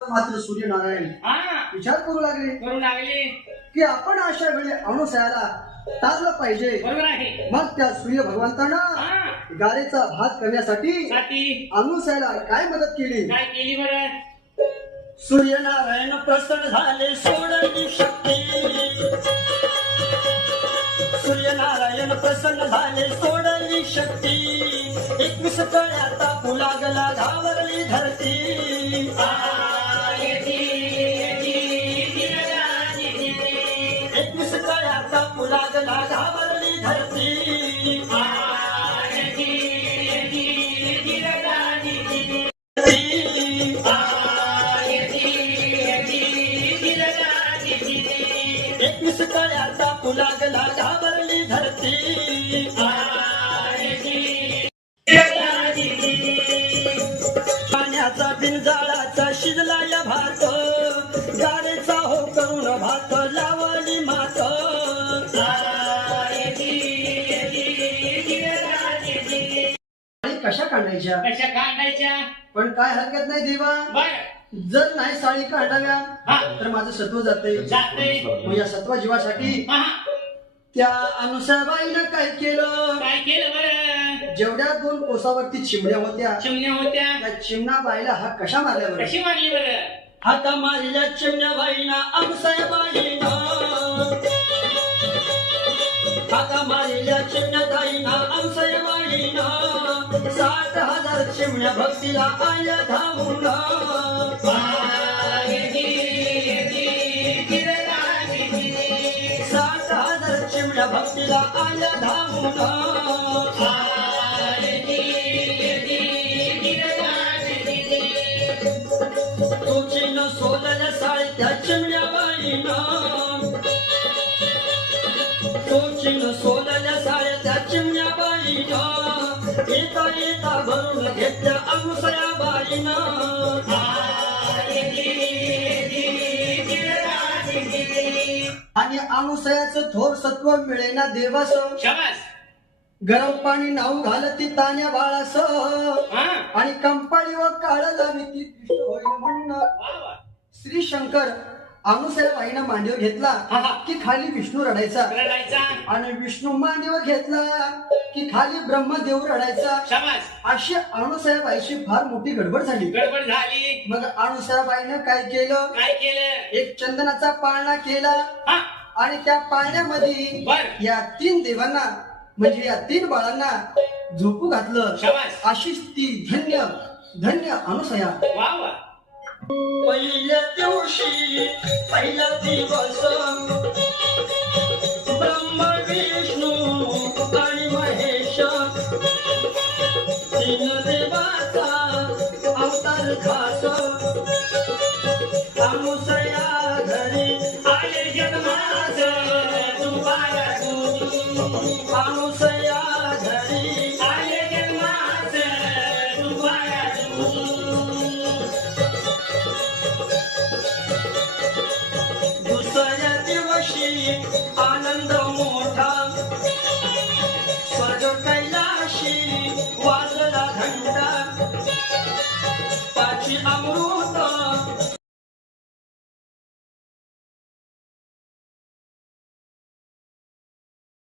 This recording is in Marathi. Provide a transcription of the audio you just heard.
मात्र सूर्यनारायण विचार करू लागले की आपण अशा वेळी अणुसयाला टाळलं पाहिजे. बरोबर आहे. मग त्या सूर्य भगवंतांना गारेचा भात करण्यासाठी अणुसयाला काय मदत केली? काय केली बरं? सूर्यनारायण प्रसन्न झाले सोडली शक्ती. सूर्यनारायण प्रसन्न झाले सोडली शक्ती. 21 तळ्याचा फुलागला घावरली धरती. 21 तळ्याचा फुलागला घावरली धरती. तळ्याचा फुलागला घाबरली धरती. पाण्याचा बिनजाळाचा शिजला या भात. गारेचा हो करून भात लावली मात. कशा काढायच्या पण काय हरकत नाही देवा. जर नाही साळी काढाव्या तर माझं सत्व जाते. मग या सत्व जीवासाठी त्या अनुसाबाईनं काय केलं बरं? जेवढ्या 2 कोसावरती चिमण्या होत्या त्या चिमणा बाईला हात कशा मारल्या बरं? कशी मारली बरं? हाता मारल्या चिमण्या बाईना अनुसाबाईनं. हाता मारल्या चिमण्या बाईना अनुसाबाईनं. 60,000 चिमण्या भक्तीला आल्या धावून. 60,000 चिमण्या भक्तीला आल्या धावून. तुझीनं सोलल्या साळीच्या चिमण्या बाईनं. तुझीनं सोलल्या साळीच्या चिमण्या बाईनं. येता येता भरून घेतल्या अनुसया बाईनं. आणि अनुसयाचं थोर सत्व मिळेना देवास. गरम पाणी नाऊ घालती तान्या बाळास. आणि कंपाळी व काळ लावी ती कृष्ण होईल म्हणणं. श्री शंकर अनुसया बाईनं मांडीवर घेतला की खाली विष्णू रडायचा. आणि विष्णू मांडीवर घेतला की खाली ब्रह्मदेव रडायचा. अशी अनुसया बाईची फार मोठी गडबड झाली. मग अनुसया बाईनं काय केलं? एक चंदनाचा पाळणा केला आणि त्या पाळण्यामध्ये या 3 देवांना म्हणजे या 3 बाळांना झोपू घातलं. अशीच ती धन्य धन्य अनुसया. पहिल्या दिवशी पहिला दिवस ब्रह्मा विष्णू आणि महेश 3 देवाचा अवतार खास. अनुसया घरी आले जन्माचं अनुसया घरी